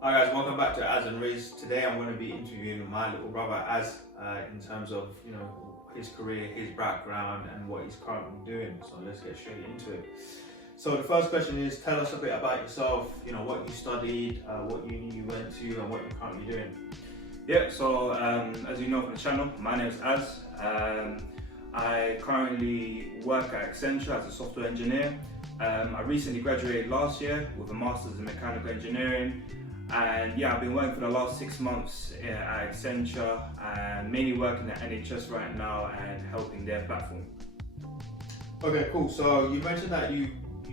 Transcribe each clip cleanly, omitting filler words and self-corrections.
Hi guys, welcome back to Az&Riz. Today I'm going to be interviewing my little brother Az in terms of his career, his background, and what he's currently doing. So let's get straight into it. So the first question is, tell us a bit about yourself. What you studied, what uni you went to, and what you're currently doing. Yeah, so as you know from the channel, my name is Az. I currently work at Accenture as a software engineer. I recently graduated last year with a master's in mechanical engineering. And yeah, I've been working for the last 6 months at Accenture and mainly working at NHS right now and helping their platform. Okay, cool. So you mentioned that you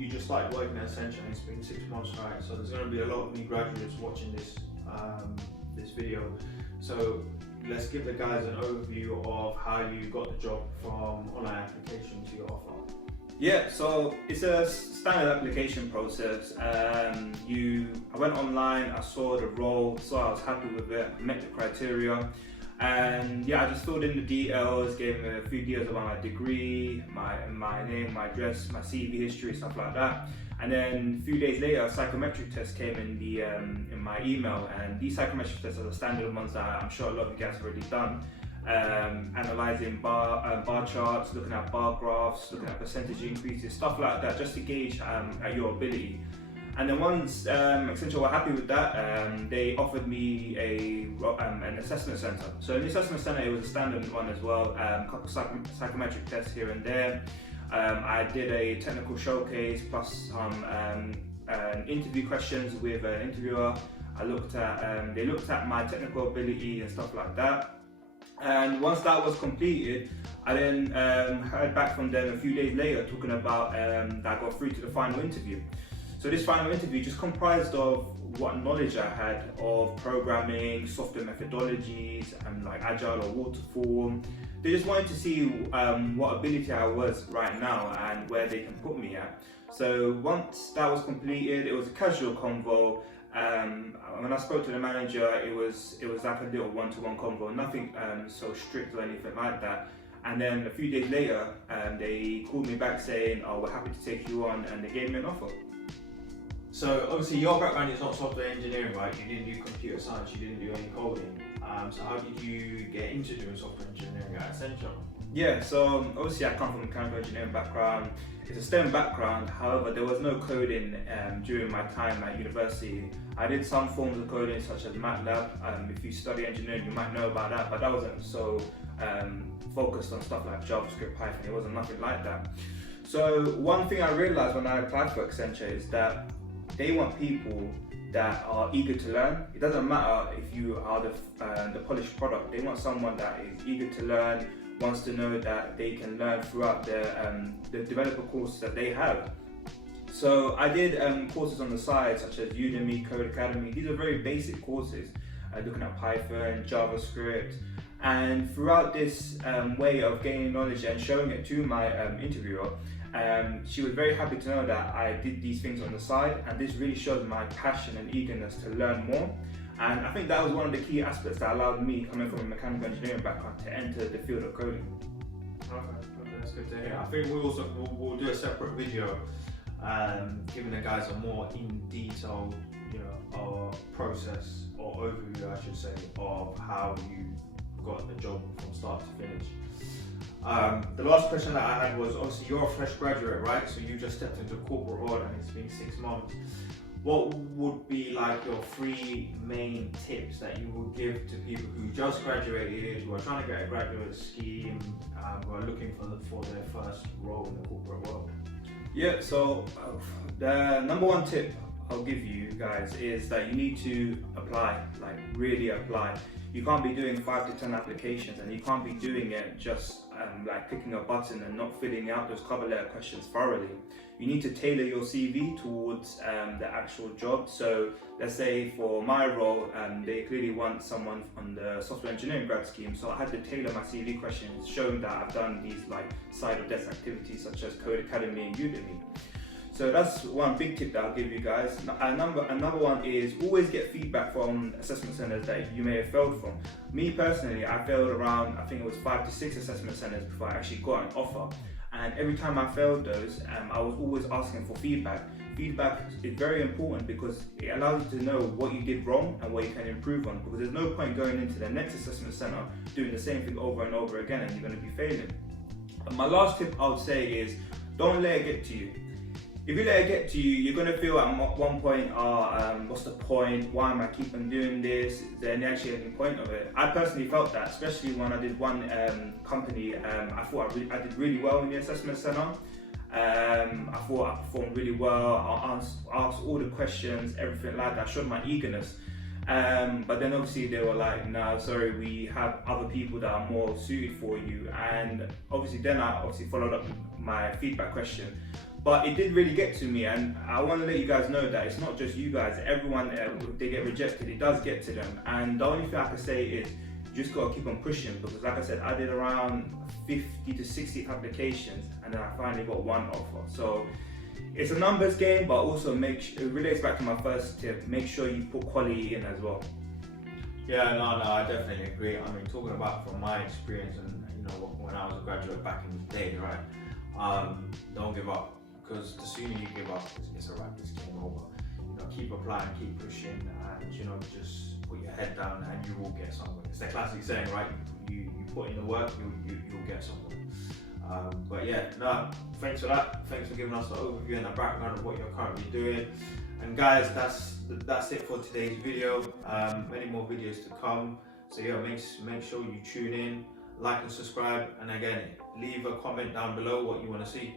just started working at Accenture and it's been 6 months, right? So there's going to be a lot of new graduates watching this video. So let's give the guys an overview of how you got the job from online application to your offer. Yeah, so it's a standard application process. I went online, I saw the role, so I was happy with it, met the criteria, and yeah, I just filled in the details, gave them a few details about my degree, my name, my address, my CV history, stuff like that. And then a few days later, a psychometric test came in my email, and these psychometric tests are the standard ones that I'm sure a lot of you guys have already done. Analyzing bar charts, looking at bar graphs, looking at percentage increases, stuff like that, just to gauge at your ability. And then once Accenture were happy with that, they offered me an assessment center. So in the assessment center, it was a standard one as well, a couple psychometric tests here and there. I did a technical showcase plus some interview questions with an interviewer. They looked at my technical ability and stuff like that. And once that was completed, I then heard back from them a few days later talking about that I got through to the final interview. So this final interview just comprised of what knowledge I had of programming, software methodologies, and like agile or waterfall. They just wanted to see what ability I was right now and where they can put me at. So once that was completed, it was a casual convo. When I spoke to the manager, it was like a little one-to-one convo, nothing so strict or anything like that. And then a few days later, they called me back saying, "Oh, we're happy to take you on," and they gave me an offer. So obviously your background is not software engineering, right? You didn't do computer science, you didn't do any coding. So how did you get into doing software engineering at Accenture? Yeah, so obviously I come from a mechanical engineering background. It's a STEM background, however, there was no coding during my time at university. I did some forms of coding such as MATLAB. If you study engineering, you might know about that, but that wasn't so focused on stuff like JavaScript, Python. It wasn't nothing like that. So one thing I realized when I applied for Accenture is that they want people that are eager to learn. It doesn't matter if you are the polished product. They want someone that is eager to learn, wants to know that they can learn throughout the developer courses that they have. So I did courses on the side such as Udemy, Code Academy. These are very basic courses, looking at Python, JavaScript. And throughout this way of gaining knowledge and showing it to my interviewer, she was very happy to know that I did these things on the side, and this really shows my passion and eagerness to learn more. And I think that was one of the key aspects that allowed me, coming from a mechanical engineering background, to enter the field of coding. Okay, that's good to hear. I think we'll do a separate video giving the guys a more in detail, process or overview, I should say, of how you got the job from start to finish. The last question that I had was, obviously you're a fresh graduate, right? So you just stepped into corporate world and it's been 6 months. What would be like your 3 main tips that you would give to people who just graduated, who are trying to get a graduate scheme, who are looking for their first role in the corporate world? Yeah, so the number 1 tip I'll give you guys is that you need to apply, like really apply. You can't be doing 5 to 10 applications, and you can't be doing it just like clicking a button and not filling out those cover letter questions thoroughly. You need to tailor your CV towards the actual job. So let's say for my role, they clearly want someone on the software engineering grad scheme. So I had to tailor my CV questions, showing that I've done these like side of desk activities such as Code Academy and Udemy. So that's one big tip that I'll give you guys. Another one is always get feedback from assessment centers that you may have failed from. Me personally, I failed around, I think it was 5 to 6 assessment centers before I actually got an offer. And every time I failed those, I was always asking for feedback. feedback is very important because it allows you to know what you did wrong and what you can improve on, because there's no point going into the next assessment center doing the same thing over and over again and you're going to be failing. And my last tip I would say is don't let it get to you. If you let it get to you, you're going to feel at one point, what's the point? Why am I keep on doing this? Is there actually any point of it? I personally felt that, especially when I did one company. I thought I did really well in the assessment center. I thought I performed really well. I asked all the questions, everything like that. I showed my eagerness. But then obviously they were like, no, sorry, we have other people that are more suited for you. And obviously then I followed up with my feedback question. But it did really get to me, and I want to let you guys know that it's not just you guys. Everyone, if they get rejected, it does get to them. And the only thing I can say is you just got to keep on pushing, because like I said, I did around 50 to 60 applications and then I finally got one offer. So it's a numbers game, but also it relates back to my first tip, make sure you put quality in as well. Yeah, no, I definitely agree. I mean, talking about from my experience and when I was a graduate back in the day, right? Don't give up, because the sooner you give up, it's alright, it's game over. Keep applying, keep pushing, and just put your head down and you will get somewhere. It's the classic saying, right? You put in the work, you'll get somewhere. But yeah, no, thanks for that. Thanks for giving us the overview and the background of what you're currently doing. And guys, that's it for today's video. Many more videos to come. So yeah, make sure you tune in, like and subscribe, and again, leave a comment down below what you want to see.